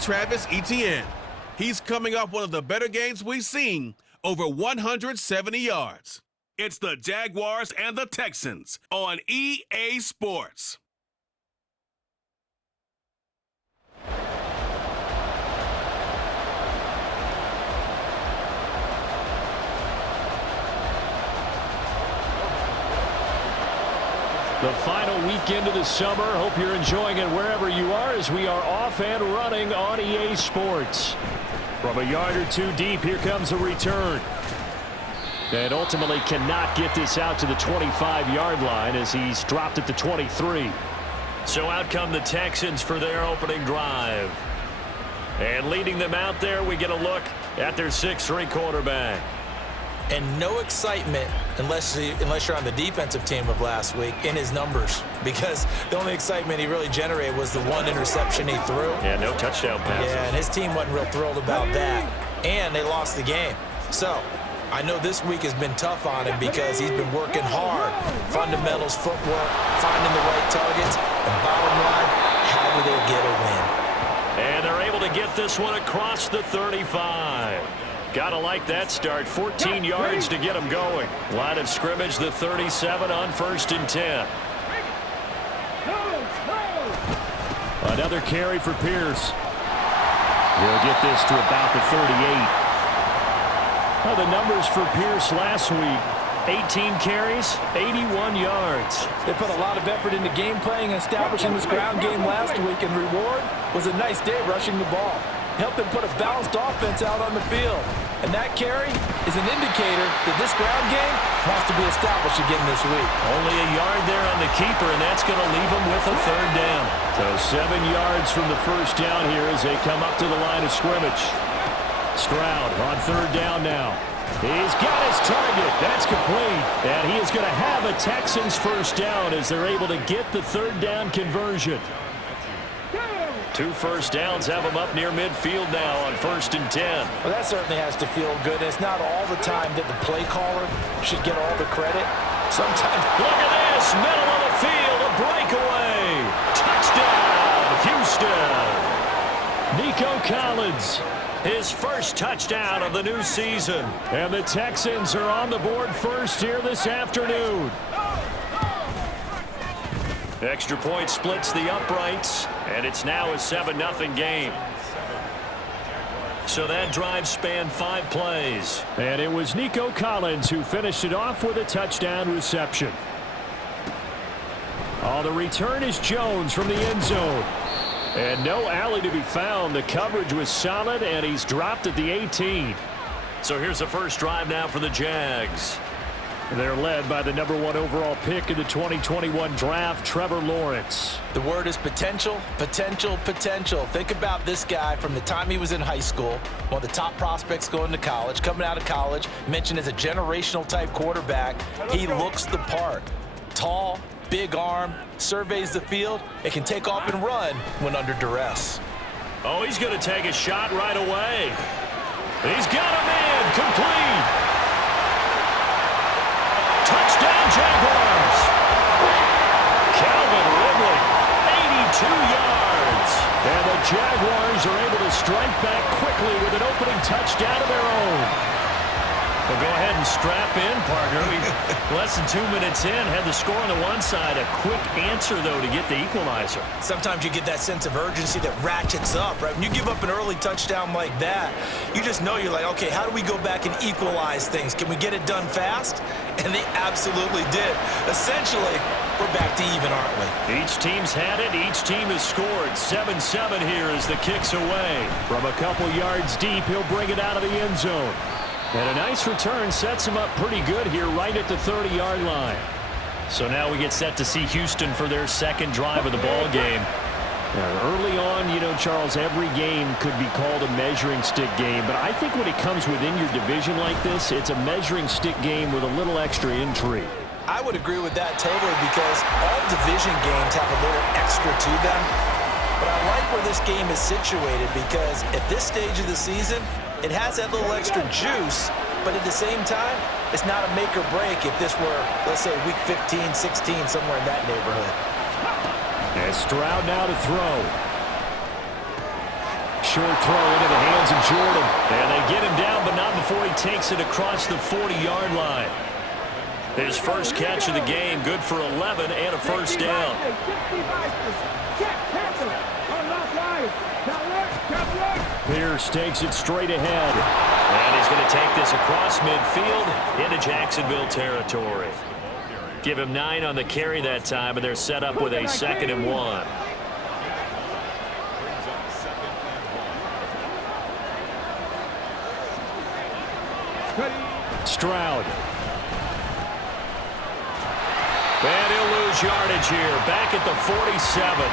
Travis Etienne. He's coming off one of the better games we've seen, over 170 yards. It's the Jaguars and the Texans on EA Sports. The final weekend of the summer. Hope you're enjoying it wherever you are as we are off and running on EA Sports. From a yard or two deep, here comes a return. And ultimately cannot get this out to the 25-yard line as he's dropped at the 23. So out come the Texans for their opening drive. And leading them out there, we get a look at their 6'3" quarterback. And no excitement unless you're on the defensive team of last week in his numbers, because the only excitement he really generated was the one interception he threw. Yeah, no touchdown passes. Yeah, and his team wasn't real thrilled about that, and they lost the game. So I know this week has been tough on him because he's been working hard. Fundamentals, footwork, finding the right targets, and bottom line, how do they get a win? And they're able to get this one across the 35. Gotta like that start. 14 yards to get them going. Line of scrimmage, the 37 on 1st and 10. Another carry for Pierce. He'll get this to about the 38. Well, the numbers for Pierce last week, 18 carries, 81 yards. They put a lot of effort into game playing and establishing this ground game last week, and reward was a nice day rushing the ball. Helped them put a balanced offense out on the field. And that carry is an indicator that this ground game wants to be established again this week. Only a yard there on the keeper, and that's going to leave them with a 3rd down. So 7 yards from the 1st down here as they come up to the line of scrimmage. Stroud on 3rd down now. He's got his target. That's complete. And he is going to have a Texans 1st down as they're able to get the 3rd down conversion. 2 first downs have them up near midfield now on 1st and 10. Well, that certainly has to feel good. It's not all the time that the play caller should get all the credit. Sometimes. Look at this. Middle of the field. A breakaway. Touchdown, Houston. Nico Collins. His first touchdown of the new season. And the Texans are on the board first here this afternoon. Extra point splits the uprights, and it's now a 7-0 game. So that drive spanned 5 plays. And it was Nico Collins who finished it off with a touchdown reception. Oh, the return is Jones from the end zone. And no alley to be found. The coverage was solid, and he's dropped at the 18. So here's the first drive now for the Jags. They're led by the #1 overall pick in the 2021 draft, Trevor Lawrence. The word is potential, potential, potential. Think about this guy from the time he was in high school, one of the top prospects going to college, coming out of college, mentioned as a generational type quarterback. He looks the part. Tall, big arm, surveys the field, and can take off and run when under duress. Oh, he's going to take a shot right away. He's got a man, complete. Touchdown, Jaguars. Calvin Ridley, 82 yards. And the Jaguars are able to strike back quickly with an opening touchdown of their own. Well, go ahead and strap in, partner. We less than 2 minutes in, had the score on the one side. A quick answer, though, to get the equalizer. Sometimes you get that sense of urgency that ratchets up, right? When you give up an early touchdown like that, you just know you're like, okay, how do we go back and equalize things? Can we get it done fast? And they absolutely did. Essentially, we're back to even, aren't we? Each team's had it. Each team has scored. 7-7 here as the kick's away. From a couple yards deep, he'll bring it out of the end zone. And a nice return sets him up pretty good here right at the 30-yard line. So now we get set to see Houston for their second drive of the ball game. Now, early on, you know, Charles, every game could be called a measuring stick game. But I think when it comes within your division like this, it's a measuring stick game with a little extra intrigue. I would agree with that totally because all division games have a little extra to them. But I like where this game is situated because at this stage of the season, it has that little extra juice, but at the same time, it's not a make or break if this were, let's say, week 15, 16, somewhere in that neighborhood. And Stroud now to throw. short throw into the hands of Jordan. And they get him down, but not before he takes it across the 40-yard line. His first catch of the game, good for 11 and a first down. Pierce takes it straight ahead. And he's going to take this across midfield into Jacksonville territory. Give him 9 on the carry that time, and they're set up with a 2nd and 1. Stroud. And he'll lose yardage here. Back at the 47.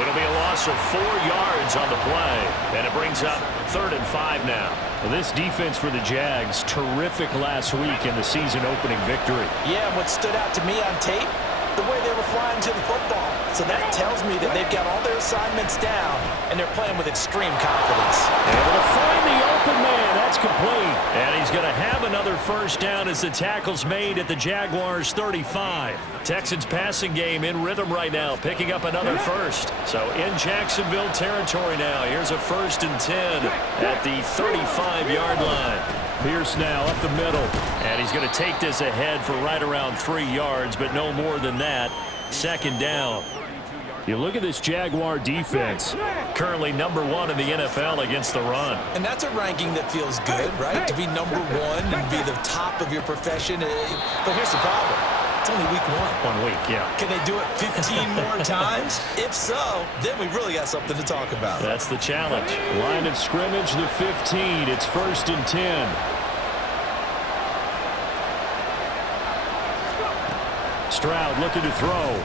It'll be a loss of 4 yards on the play. And it brings up 3rd and 5 now. Well, this defense for the Jags, terrific last week in the season opening victory. Yeah, and what stood out to me on tape, the way they were flying to the football. So that tells me that they've got all their assignments down, and they're playing with extreme confidence. Able to find the open man. That's complete. And he's going to have another first down as the tackle's made at the Jaguars' 35. Texans passing game in rhythm right now, picking up another first. So in Jacksonville territory now. Here's a 1st and 10 at the 35-yard line. Pierce now up the middle. And he's going to take this ahead for right around 3 yards, but no more than that. 2nd down. You look at this Jaguar defense, currently number 1 in the NFL against the run. And that's a ranking that feels good, right? To be number 1 and be the top of your profession. But here's the problem. It's only week 1. 1 week, yeah. Can they do it 15 more times? If so, then we really got something to talk about. That's the challenge. Line of scrimmage, the 15. It's 1st and 10. Stroud looking to throw.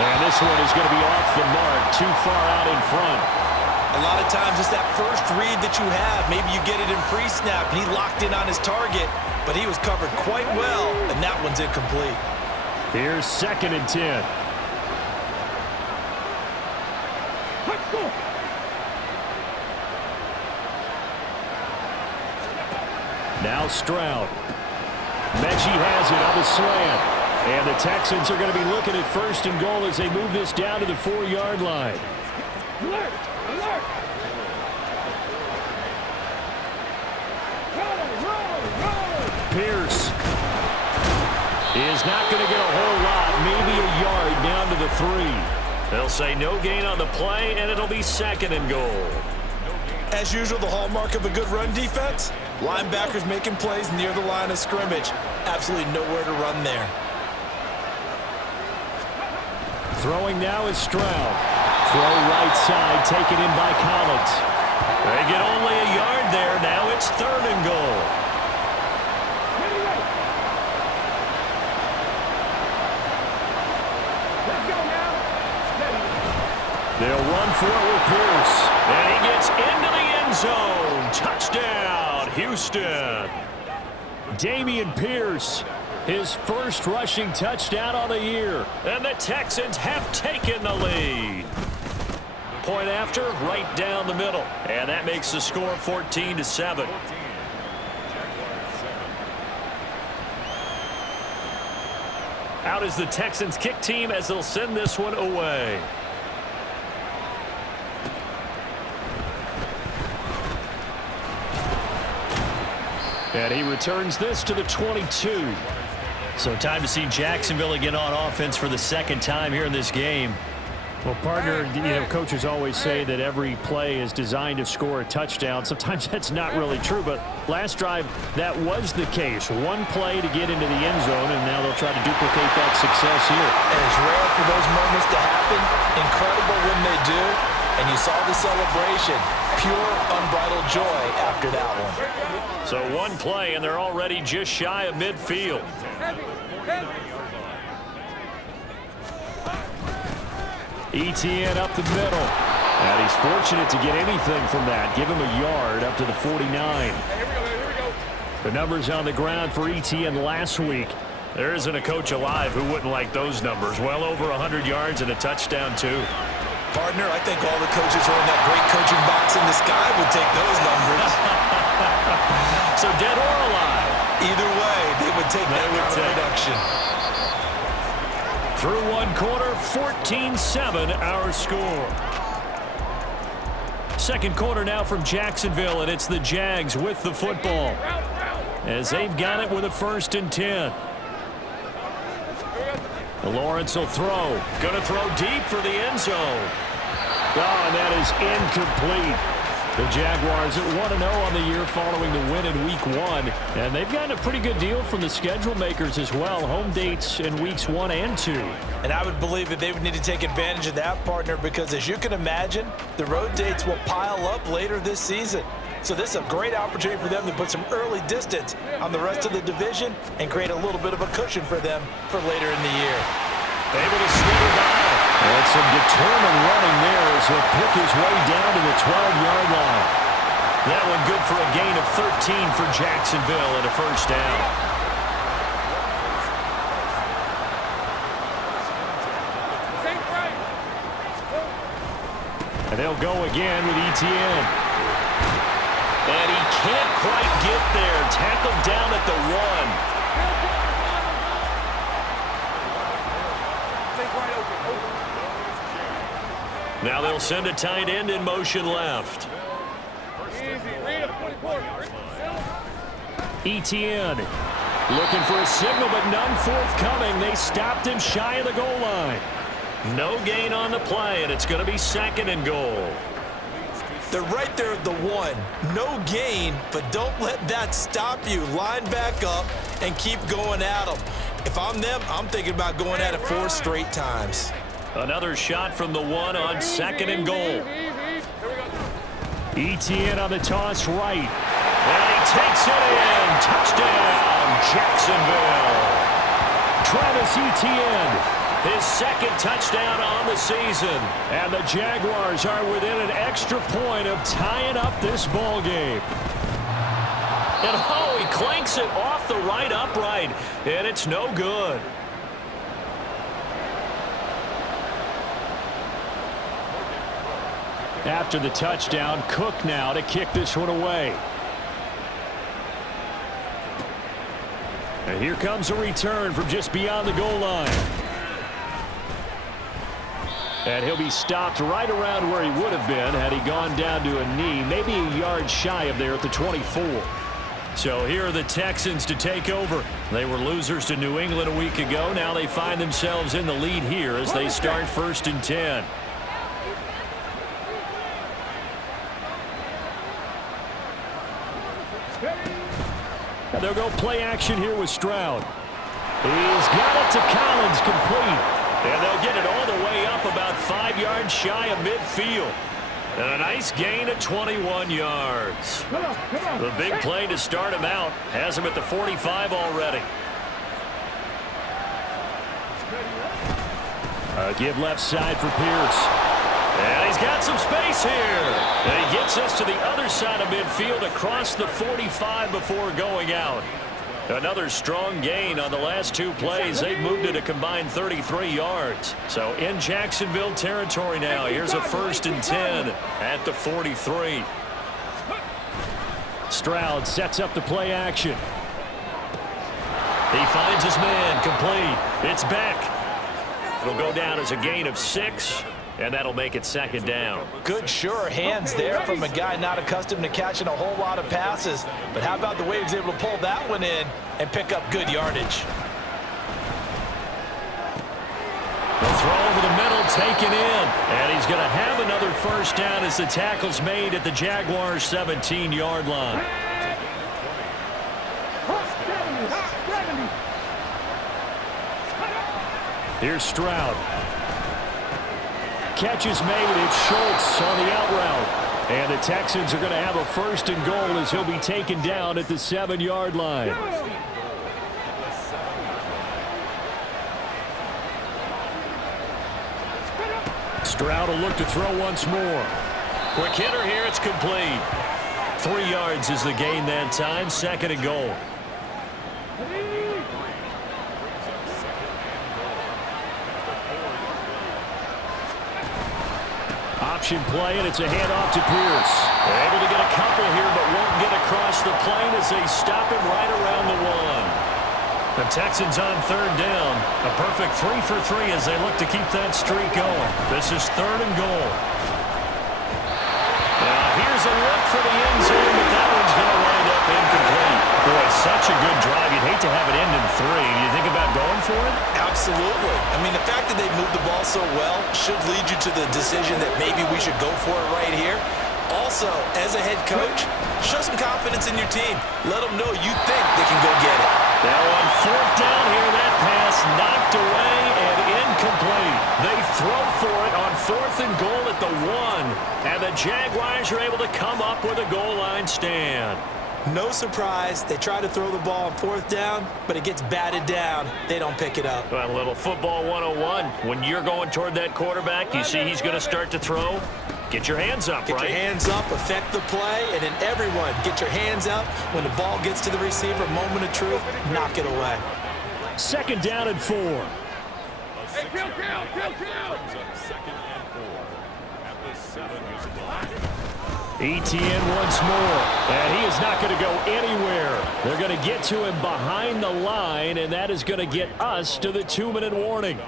And this one is going to be off the mark, too far out in front. A lot of times it's that first read that you have. Maybe you get it in pre-snap, and he locked in on his target, but he was covered quite well, and that one's incomplete. Here's 2nd and 10. Now Stroud. Mechie has it on the slant. And the Texans are going to be looking at 1st and goal as they move this down to the 4-yard line. Alert! Alert! Pierce is not going to get a whole lot, maybe a yard down to the 3. They'll say no gain on the play, and it'll be 2nd and goal. As usual, the hallmark of a good run defense, linebackers making plays near the line of scrimmage. Absolutely nowhere to run there. Throwing now is Stroud. Throw right side, taken in by Collins. They get only a yard there. Now it's 3rd and goal. They'll run for it with Pierce. And he gets into the end zone. Touchdown, Houston. Dameon Pierce. His first rushing touchdown on the year. And the Texans have taken the lead. Point after, right down the middle. And that makes the score 14-7. Out is the Texans kick team as they'll send this one away. And he returns this to the 22. So time to see Jacksonville again on offense for the 2nd time here in this game. Well, partner, coaches always say that every play is designed to score a touchdown. Sometimes that's not really true, but last drive, that was the case. One play to get into the end zone, and now they'll try to duplicate that success here. And it's rare for those moments to happen. Incredible when they do. And you saw the celebration. Pure, unbridled joy after that one. So one play, and they're already just shy of midfield. Etienne up the middle. And he's fortunate to get anything from that. Give him a yard up to the 49. The numbers on the ground for Etienne last week. There isn't a coach alive who wouldn't like those numbers. Well over 100 yards and a touchdown, too. Partner, I think all the coaches who are in that great coaching box in the sky would take those numbers. So dead or alive? Either way, they would take that kind of production. Through one quarter, 14-7 our score. Second quarter now from Jacksonville, and it's the Jags with the football as they've got it with a 1st and 10. Lawrence will throw. Going to throw deep for the end zone. Oh, and that is incomplete. The Jaguars at 1-0 on the year following the win in Week 1. And they've gotten a pretty good deal from the schedule makers as well. Home dates in Weeks 1 and 2. And I would believe that they would need to take advantage of that, partner, because as you can imagine, the road dates will pile up later this season. So this is a great opportunity for them to put some early distance on the rest of the division and create a little bit of a cushion for them for later in the year. Able to slither by. And some determined running there as he'll pick his way down to the 12-yard line. That one good for a gain of 13 for Jacksonville and a 1st down. And they'll go again with Etienne. And he can't quite get there. Tackled down at the 1. Now they'll send a tight end in motion left. Etienne looking for a signal, but none forthcoming. They stopped him shy of the goal line. No gain on the play, and it's going to be 2nd and goal. They're right there at the 1. No gain, but don't let that stop you. Line back up and keep going at them. If I'm them, I'm thinking about going at it 4 straight times. Another shot from the 1 on 2nd and goal. Etienne on the toss right. And he takes it in. Touchdown, Jacksonville. Travis Etienne, his 2nd touchdown on the season. And the Jaguars are within an extra point of tying up this ball game. And oh, he clanks it off the right upright. And it's no good. After the touchdown, Cook now to kick this one away. And here comes a return from just beyond the goal line. And he'll be stopped right around where he would have been had he gone down to a knee, maybe a yard shy of there at the 24. So here are the Texans to take over. They were losers to New England a week ago. Now they find themselves in the lead here as they start 1st and 10. They'll go play action here with Stroud. He's got it to Collins, complete. And they'll get it all the way up about 5 yards shy of midfield. And a nice gain of 21 yards. The big play to start him out has him at the 45 already. A give left side for Pierce. And he's got some space here. And he gets us to the other side of midfield across the 45 before going out. Another strong gain on the last 2 plays. They've moved it a combined 33 yards. So in Jacksonville territory now. Here's a 1st and 10 at the 43. Stroud sets up the play action. He finds his man, complete. It's back. It'll go down as a gain of 6. And that'll make it 2nd down. Good, sure hands there from a guy not accustomed to catching a whole lot of passes. But how about the way he was able to pull that one in and pick up good yardage? The throw over the middle, taken in. And he's going to have another 1st down as the tackle's made at the Jaguars' 17-yard line. Here's Stroud. Catch is made. It's Schultz on the out route. And the Texans are going to have a 1st and goal as he'll be taken down at the 7-yard line. Stroud will look to throw once more. Quick hitter here. It's complete. 3 yards is the gain that time. 2nd and goal. Option play, and it's a handoff to Pierce. They're able to get a couple here, but won't get across the plane as they stop him right around the 1. The Texans on 3rd down. A perfect 3 for 3 as they look to keep that streak going. This is 3rd and goal. And for the end zone, but that one's going to wind up incomplete. Boy, such a good drive. You'd hate to have it end in 3. Do you think about going for it? Absolutely. I mean, the fact that they moved the ball so well should lead you to the decision that maybe we should go for it right here. Also, as a head coach, show some confidence in your team. Let them know you think they can go get it. Now on 4th down here, that pass knocked away and incomplete. They throw for it on 4th and goal at the 1. And the Jaguars are able to come up with a goal line stand. No surprise, they try to throw the ball on 4th down, but it gets batted down. They don't pick it up. Well, a little football 101. When you're going toward that quarterback, you see he's going to start to throw. Get your hands up, Get your hands up, affect the play, and then everyone get your hands up. When the ball gets to the receiver, moment of truth, knock it away. 2nd down and 4. Hey, kill. ETN once more, and he is not going to go anywhere. They're going to get to him behind the line, and that is going to get us to the 2-minute warning.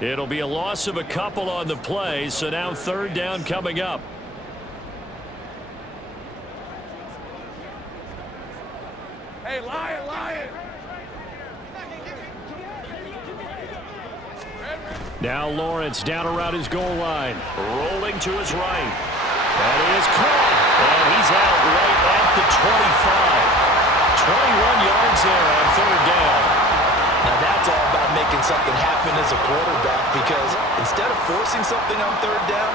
It'll be a loss of a couple on the play, so now 3rd down coming up. Hey, lion. Now Lawrence down around his goal line, rolling to his right. That is caught, and he's out right at the 25. 21 yards there on 3rd down. Now that's all about making something happen as a quarterback, because instead of forcing something on 3rd down,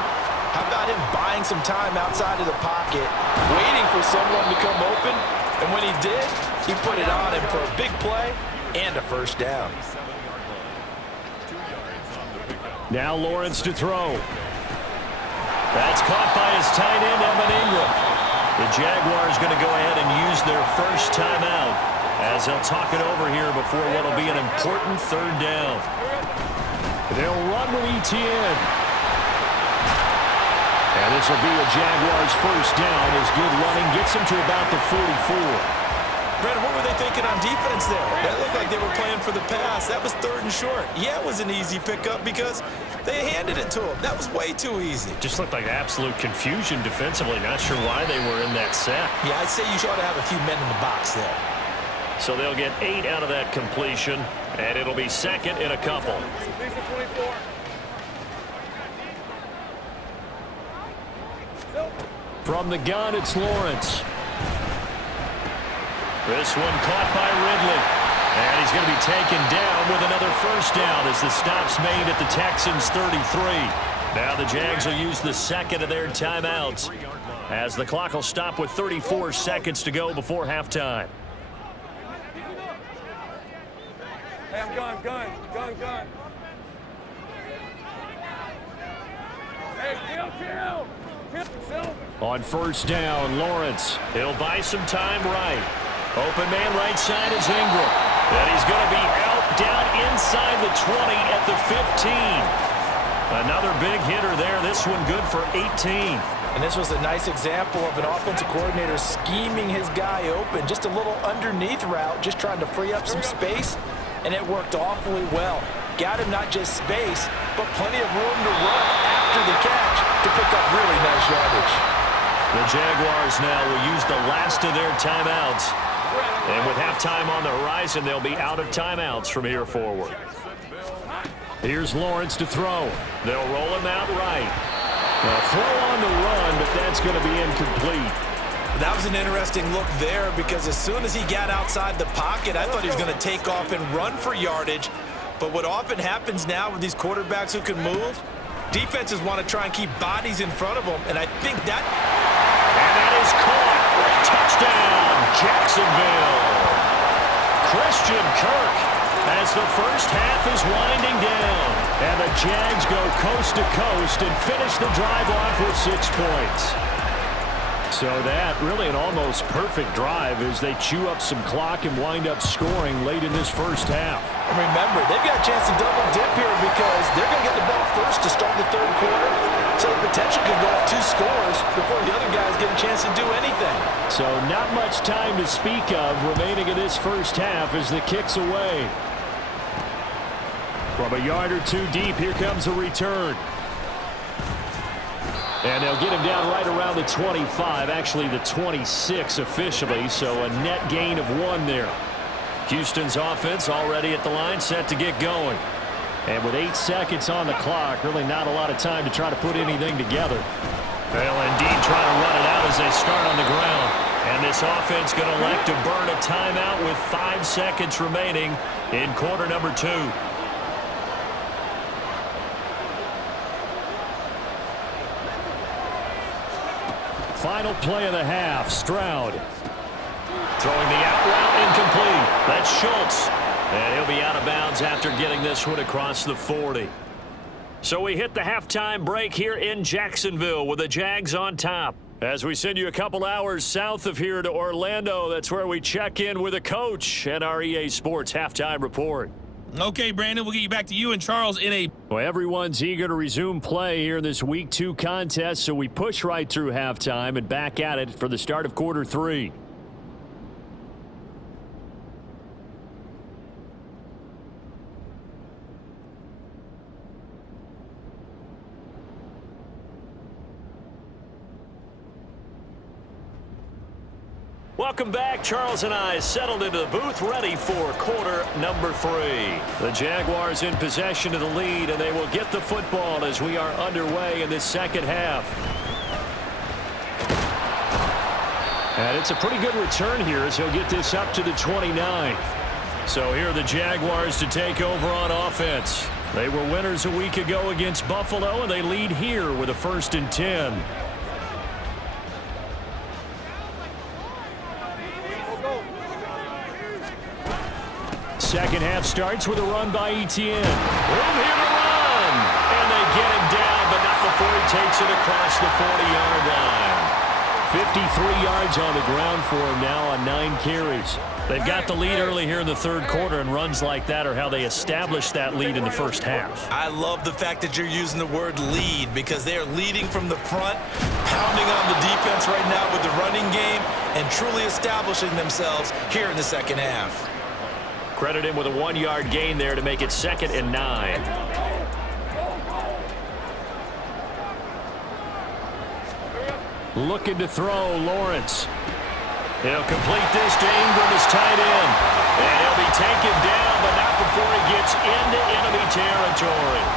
how about him buying some time outside of the pocket, waiting for someone to come open, and when he did, he put it on him for a big play and a 1st down. Now Lawrence to throw. That's caught by his tight end, Evan Ingram. The Jaguars going to go ahead and use their first timeout as they'll talk it over here before what will be an important 3rd down. They'll run with ETN. And this will be a Jaguars 1st down as good running gets them to about the 44. Brandon, what were they thinking on defense there? That looked like they were playing for the pass. That was 3rd and short. Yeah, it was an easy pickup because they handed it to him. That was way too easy. Just looked like absolute confusion defensively. Not sure why they were in that set. Yeah, I'd say you ought to have a few men in the box there. So they'll get 8 out of that completion, and it'll be 2nd and a couple. From the gun, it's Lawrence. This one caught by Ridley. And he's going to be taken down with another 1st down as the stop's made at the Texans' 33. Now the Jags will use the 2nd of their timeouts as the clock will stop with 34 seconds to go before halftime. Hey, I'm gun. Hey, kill. On 1st down, Lawrence. He'll buy some time right. Open man right side is Ingram. And he's going to be out down inside the 20 at the 15. Another big hitter there. This one good for 18. And this was a nice example of an offensive coordinator scheming his guy open. Just a little underneath route, just trying to free up some space. And it worked awfully well. Got him not just space, but plenty of room to run after the catch to pick up really nice yardage. The Jaguars now will use the last of their timeouts. And with halftime on the horizon, they'll be out of timeouts from here forward. Here's Lawrence to throw. They'll roll him out right. Now throw on the run, but that's going to be incomplete. That was an interesting look there because as soon as he got outside the pocket, I thought he was going to take off and run for yardage. But what often happens now with these quarterbacks who can move, defenses want to try and keep bodies in front of them, and I think that... And that is caught. Touchdown, Jacksonville. Christian Kirk as the first half is winding down. And the Jags go coast to coast and finish the drive off with 6 points. So that really an almost perfect drive as they chew up some clock and wind up scoring late in this first half. And remember, they've got a chance to double dip here because they're going to get the ball first to start the 3rd quarter. So the potential could go up 2 scores before the other guys get a chance to do anything. So not much time to speak of remaining in this first half as the kick's away. From a yard or 2 deep, here comes a return. And they'll get him down right around the 25, actually the 26 officially, so a net gain of 1 there. Houston's offense already at the line, set to get going. And with 8 seconds on the clock, really not a lot of time to try to put anything together. They'll indeed try to run it out as they start on the ground. And this offense going to elect to burn a timeout with 5 seconds remaining in quarter number 2. Final play of the half, Stroud. Throwing the out route incomplete. That's Schultz. And he'll be out of bounds after getting this one across the 40. So we hit the halftime break here in Jacksonville with the Jags on top. As we send you a couple hours south of here to Orlando, that's where we check in with a coach and our EA Sports halftime report. Okay, Brandon, we'll get you back to you and Charles in a... Well, everyone's eager to resume play here in this Week 2 contest, so we push right through halftime and back at it for the start of quarter 3. Welcome back. Charles and I settled into the booth, ready for quarter number 3. The Jaguars in possession of the lead, and they will get the football as we are underway in this second half. And it's a pretty good return here as he'll get this up to the 29. So here are the Jaguars to take over on offense. They were winners a week ago against Buffalo, and they lead here with a 1st and 10. Second half starts with a run by Etienne. Room here to run. And they get him down, but not before he takes it across the 40-yard line. 53 yards on the ground for him now on 9 carries. They've got the lead early here in the 3rd quarter, and runs like that are how they established that lead in the first half. I love the fact that you're using the word lead because they are leading from the front, pounding on the defense right now with the running game, and truly establishing themselves here in the second half. Credit him with a 1-yard gain there to make it 2nd and 9. Looking to throw, Lawrence. He'll complete this to Ingram as tight end. And he'll be taken down, but not before he gets into enemy territory.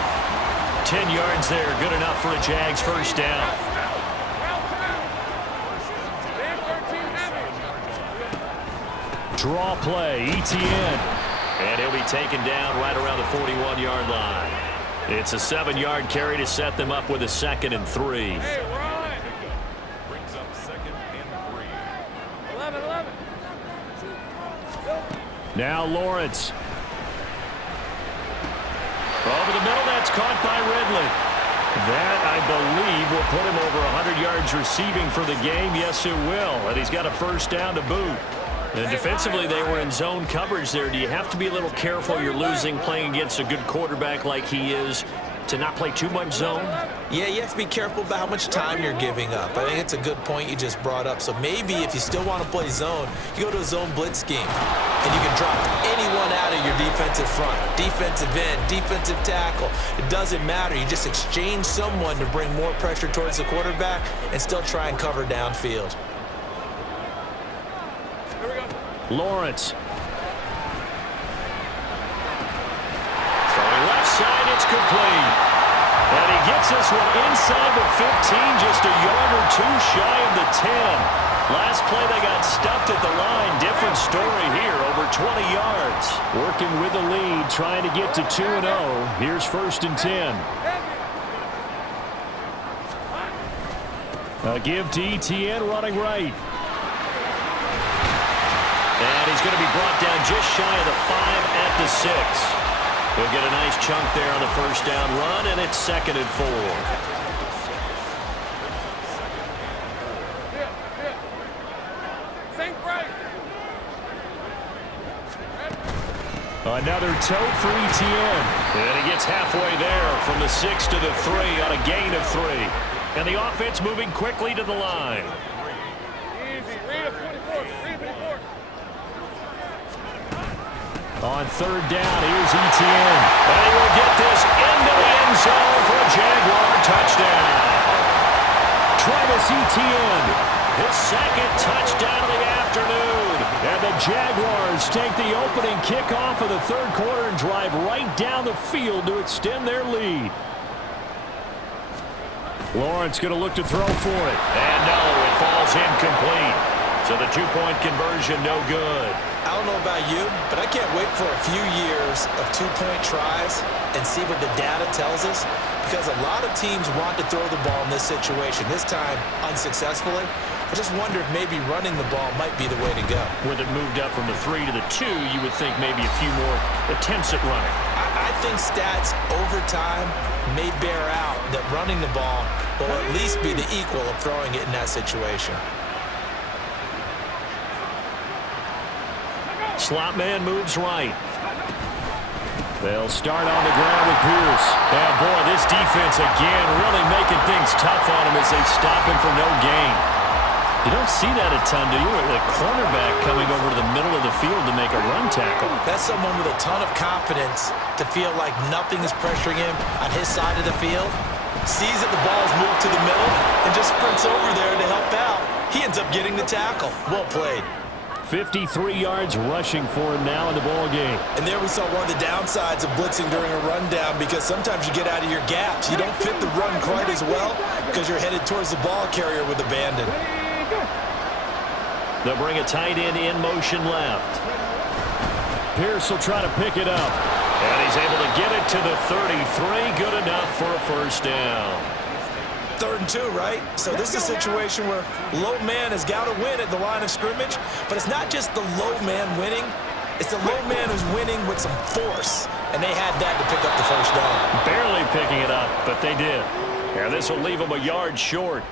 10 yards there, good enough for a Jags first down. Draw play, Etienne. And he'll be taken down right around the 41-yard line. It's a 7-yard carry to set them up with a 2nd and 3. Hey, run! Brings up 2nd and 3. 11. Now Lawrence. Over the middle, that's caught by Ridley. That, I believe, will put him over 100 yards receiving for the game. Yes, it will. And he's got a first down to boot. And defensively, they were in zone coverage there. Do you have to be a little careful you're losing playing against a good quarterback like he is to not play too much zone? Yeah, you have to be careful about how much time you're giving up. I think it's a good point you just brought up. So maybe if you still want to play zone, you go to a zone blitz scheme. And you can drop anyone out of your defensive front. Defensive end, defensive tackle. It doesn't matter. You just exchange someone to bring more pressure towards the quarterback and still try and cover downfield. Lawrence. Throwing left side, it's complete. And he gets this one inside the 15, just a yard or 2 shy of the 10. Last play, they got stuffed at the line. Different story here, over 20 yards. Working with the lead, trying to get to 2-0. Here's 1st and 10. A give to Etienne, running right. And he's going to be brought down just shy of the 5 at the 6. He'll get a nice chunk there on the first down run, and it's 2nd and 4. Another tote for Etienne. And he gets halfway there from the 6 to the 3 on a gain of 3. And the offense moving quickly to the line. Easy. Read a 24. Read 24. On 3rd down, here's Etienne. And he will get this into the end zone for a Jaguar touchdown. Travis Etienne, his second touchdown of the afternoon. And the Jaguars take the opening kickoff of the third quarter and drive right down the field to extend their lead. Lawrence going to look to throw for it. And no, it falls incomplete. So the two-point conversion no good. I don't know about you, but I can't wait for a few years of two-point tries and see what the data tells us, because a lot of teams want to throw the ball in this situation, this time unsuccessfully. I just wonder if maybe running the ball might be the way to go. With it moved up from the 3 to the 2, you would think maybe a few more attempts at running. I think stats over time may bear out that running the ball will at least be the equal of throwing it in that situation. Slot man moves right. They'll start on the ground with Pierce. And boy, this defense again really making things tough on him as they stop him for no gain. You don't see that a ton, do you? A cornerback coming over to the middle of the field to make a run tackle. That's someone with a ton of confidence to feel like nothing is pressuring him on his side of the field. Sees that the ball is moved to the middle and just sprints over there to help out. He ends up getting the tackle. Well played. 53 yards rushing for him now in the ball game. And there we saw one of the downsides of blitzing during a rundown, because sometimes you get out of your gaps. You don't fit the run quite as well because you're headed towards the ball carrier with abandon. They'll bring a tight end in motion left. Pierce will try to pick it up. And he's able to get it to the 33. Good enough for a first down. 3rd and 2, right? So this is a situation where low man has got to win at the line of scrimmage, but it's not just the low man winning. It's the low man who's winning with some force, and they had that to pick up the first down. Barely picking it up, but they did. And this will leave them a yard short.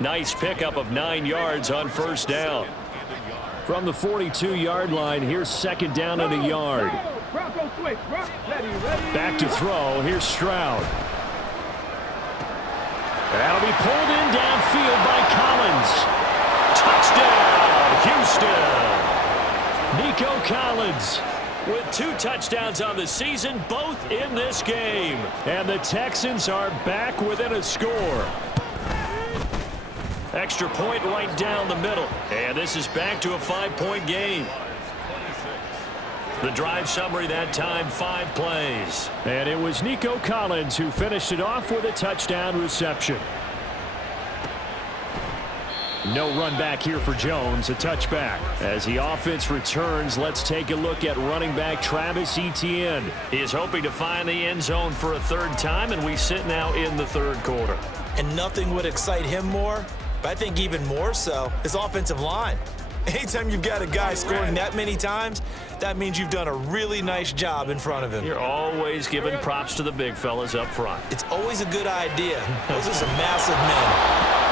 Nice pickup of 9 yards on first down. From the 42-yard line, here's second down and a yard. Back to throw. Here's Stroud. That'll be pulled in downfield by Collins. Touchdown, Houston. Nico Collins with 2 touchdowns on the season, both in this game. And the Texans are back within a score. Extra point right down the middle. And this is back to a 5-point game. The drive summary that time, 5 plays. And it was Nico Collins who finished it off with a touchdown reception. No run back here for Jones, a touchback. As the offense returns, let's take a look at running back Travis Etienne. He is hoping to find the end zone for a 3rd time, and we sit now in the 3rd quarter. And nothing would excite him more, but I think even more so, his offensive line. Anytime you've got a guy scoring that many times, that means you've done a really nice job in front of him. You're always giving props to the big fellas up front. It's always a good idea. Those are some massive men.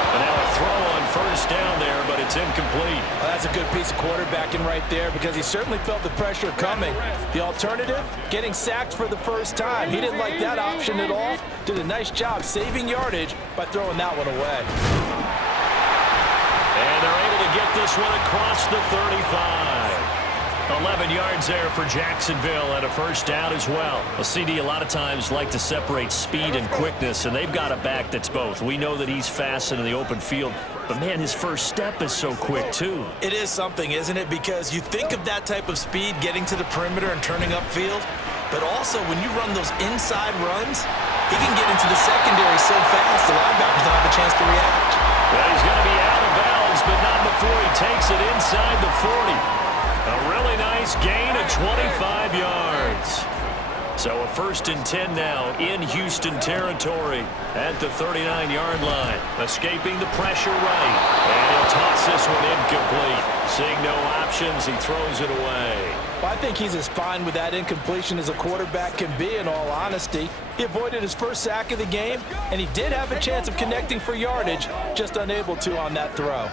And now a throw on first down there, but it's incomplete. Well, that's a good piece of quarterbacking right there, because he certainly felt the pressure coming. The alternative, getting sacked for the first time. He didn't like that option at all. Did a nice job saving yardage by throwing that one away. And they're able to get this one across the 35. 11 yards there for Jacksonville and a first down as well. A CD a lot of times like to separate speed and quickness, and they've got a back that's both. We know that he's fast in the open field, but man, his first step is so quick too. It is something, isn't it? Because you think of that type of speed getting to the perimeter and turning upfield, but also when you run those inside runs, he can get into the secondary so fast the linebackers don't have a chance to react. Well, he's going to be out of bounds, but not before he takes it inside the 40. A really nice gain of 25 yards. So a 1st and 10 now in Houston territory at the 39-yard line. Escaping the pressure right. And he'll toss this one incomplete. Seeing no options, he throws it away. Well, I think he's as fine with that incompletion as a quarterback can be, in all honesty. He avoided his first sack of the game, and he did have a chance of connecting for yardage, just unable to on that throw.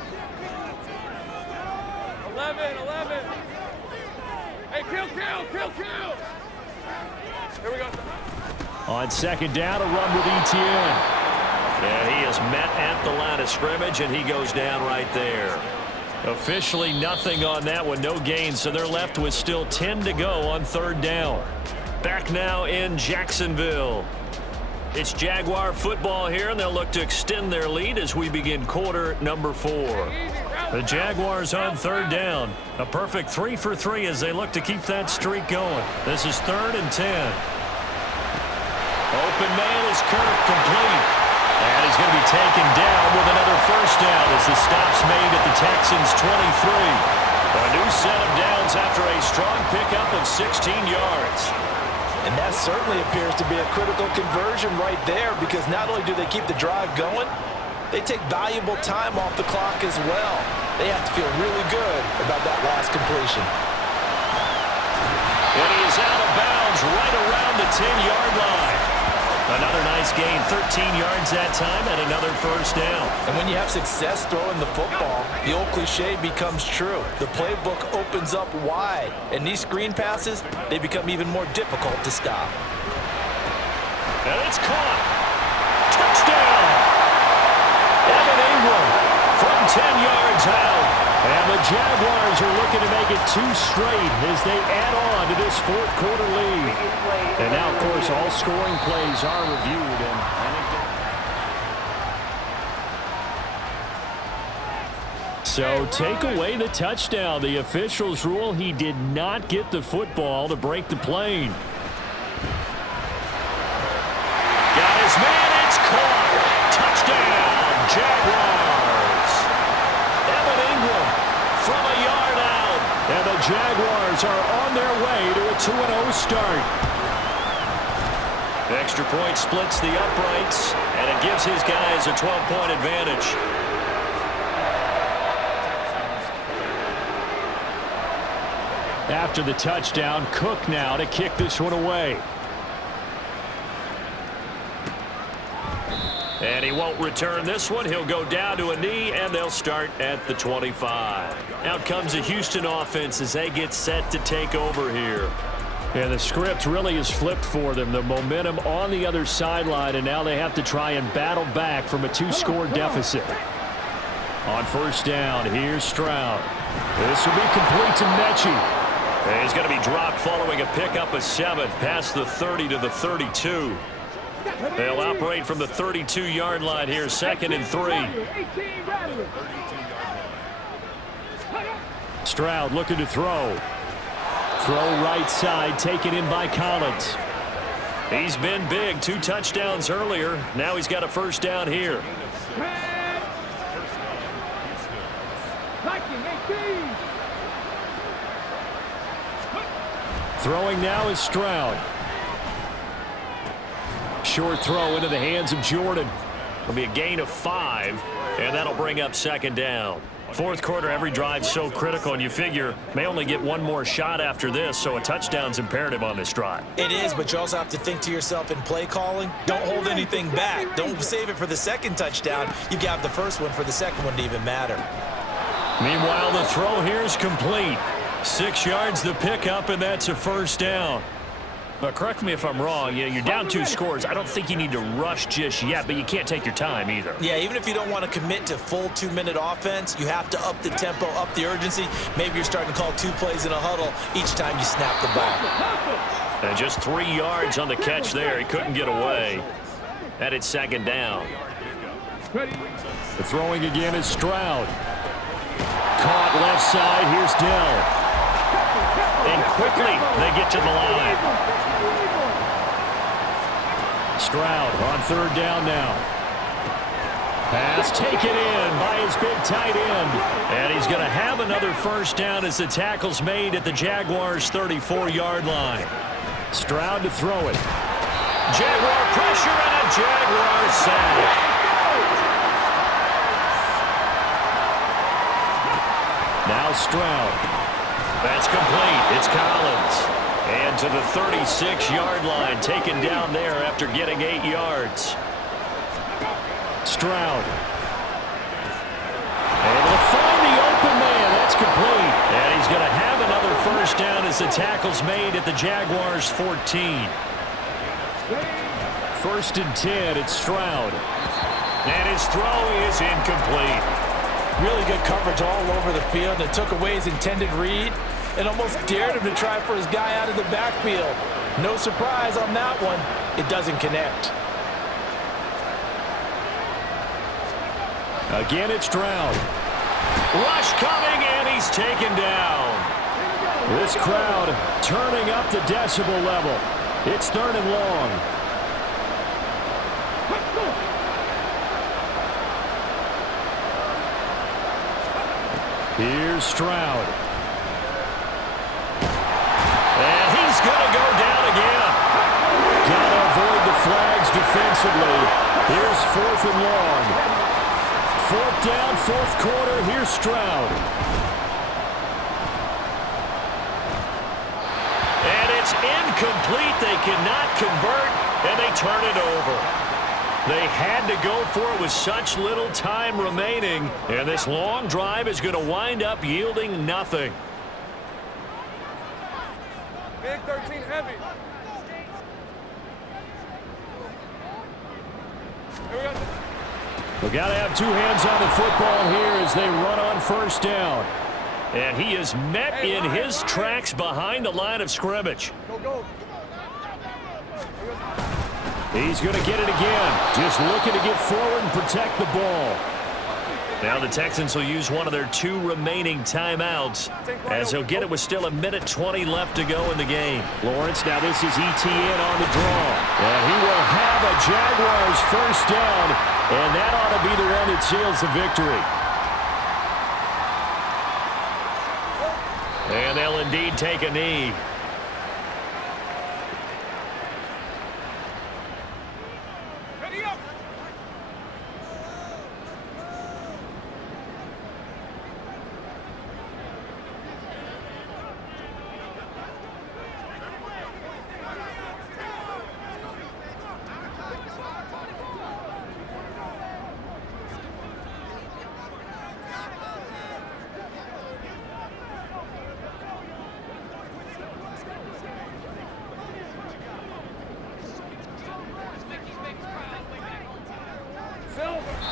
11. Hey, kill. Here we go. On second down, a run with Etienne. And he is met at the line of scrimmage, and he goes down right there. Officially nothing on that one, no gain, so they're left with still 10 to go on 3rd down. Back now in Jacksonville. It's Jaguar football here, and they'll look to extend their lead as we begin quarter number 4. The Jaguars on 3rd down. A perfect 3 for 3 as they look to keep that streak going. This is 3rd and 10. Open man is Kirk, complete. And he's going to be taken down with another first down as the stop's made at the Texans' 23. A new set of downs after a strong pickup of 16 yards. And that certainly appears to be a critical conversion right there, because not only do they keep the drive going, they take valuable time off the clock as well. They have to feel really good about that last completion. And he is out of bounds right around the 10-yard line. Another nice gain, 13 yards that time, and another first down. And when you have success throwing the football, the old cliche becomes true. The playbook opens up wide, and these screen passes, they become even more difficult to stop. And it's caught. Touchdown! Evan Ingram from 10 yards out. And the Jaguars are looking to make it 2 straight as they add on to this 4th quarter lead. And now, of course, all scoring plays are reviewed. So take away the touchdown. The officials rule he did not get the football to break the plane. Got his man. It's caught. Touchdown, Jaguars. Evan Ingram from a yard out. And the Jaguars are on their way to a 2-0 start. The extra point splits the uprights, and it gives his guys a 12-point advantage. After the touchdown, Cook now to kick this one away. And he won't return this one. He'll go down to a knee, and they'll start at the 25. Out comes the Houston offense as they get set to take over here. Yeah, the script really is flipped for them. The momentum on the other sideline, and now they have to try and battle back from a 2-score deficit. On first down, here's Stroud. This will be complete to Mechie. And he's going to be dropped following a pickup of 7 past the 30 to the 32. They'll operate from the 32-yard line here, 2nd and 3. Stroud looking to throw. Throw right side, taken in by Collins. He's been big, 2 touchdowns earlier. Now he's got a first down here. Throwing now is Stroud. Short throw into the hands of Jordan. It'll be a gain of 5, and that'll bring up 2nd down. 4th quarter, every drive's so critical, and you figure may only get one more shot after this, so a touchdown's imperative on this drive. It is, but you also have to think to yourself in play calling, don't hold anything back. Don't save it for the 2nd touchdown. You got the first one for the 2nd one to even matter. Meanwhile, the throw here is complete. 6 yards the pickup, and that's a first down. But correct me if I'm wrong, you're down 2 scores. I don't think you need to rush just yet, but you can't take your time either. Yeah, even if you don't want to commit to full 2-minute offense, you have to up the tempo, up the urgency. Maybe you're starting to call 2 plays in a huddle each time you snap the ball. And just 3 yards on the catch there. He couldn't get away. And it's 2nd down. The throwing again is Stroud. Caught left side. Here's Dell. And quickly they get to the line. Stroud on 3rd down now. Pass taken in by his big tight end. And he's going to have another first down as the tackle's made at the Jaguars' 34-yard line. Stroud to throw it. Jaguar pressure and a Jaguar sack. Now Stroud. That's complete. It's Collins. And to the 36-yard line, taken down there after getting 8 yards. Stroud. Able to find the open man. That's complete. And he's going to have another first down as the tackle's made at the Jaguars' 14. 1st and 10. It's Stroud. And his throw is incomplete. Really good coverage all over the field. It took away his intended read and almost dared him to try for his guy out of the backfield. No surprise on that one. It doesn't connect. Again, it's Stroud. Rush coming, and he's taken down. This crowd turning up the decibel level. It's 3rd and long. Here's Stroud. And he's going to go down again. Got to avoid the flags defensively. Here's 4th and long. 4th down, 4th quarter. Here's Stroud. And it's incomplete. They cannot convert, and they turn it over. They had to go for it with such little time remaining, and this long drive is going to wind up yielding nothing. Big 13 heavy. Here we go. We got to have 2 hands on the football here as they run on 1st down. And he is met in his tracks behind the line of scrimmage. Go, go. He's going to get it again. Just looking to get forward and protect the ball. Now the Texans will use one of their 2 remaining timeouts as he'll get it with still 1:20 left to go in the game. Lawrence, now this is ETN on the draw. And he will have a Jaguars 1st down, and that ought to be the one that seals the victory. And they'll indeed take a knee. Ready up.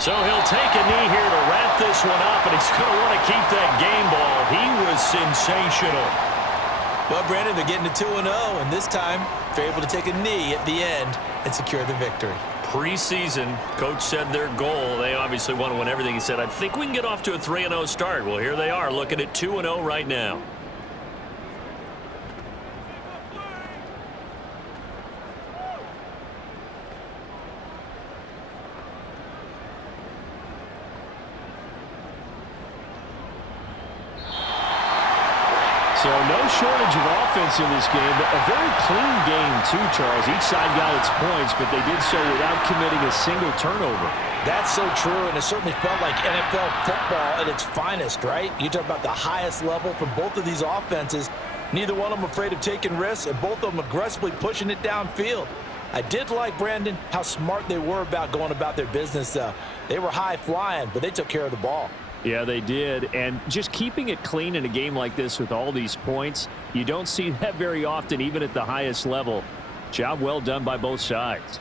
So he'll take a knee here to wrap this one up, and he's going to want to keep that game ball. He was sensational. Well, Brandon, they're getting to 2-0, and this time they're able to take a knee at the end and secure the victory. Preseason, coach said their goal, they obviously want to win everything. He said, I think we can get off to a 3-0 start. Well, here they are looking at 2-0 right now. So no shortage of offense in this game, but a very clean game too, Charles. Each side got its points, but they did so without committing a single turnover. That's so true, and it certainly felt like NFL football at its finest, right? You talk about the highest level from both of these offenses. Neither one of them afraid of taking risks, and both of them aggressively pushing it downfield. I did like, Brandon, how smart they were about going about their business, though. They were high flying, but they took care of the ball. Yeah, they did. And just keeping it clean in a game like this with all these points, you don't see that very often, even at the highest level. Job well done by both sides.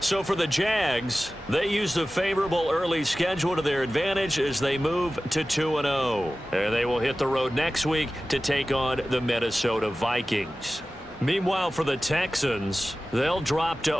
So for the Jags, they used a favorable early schedule to their advantage as they move to 2-0. And they will hit the road next week to take on the Minnesota Vikings. Meanwhile, for the Texans, they'll drop to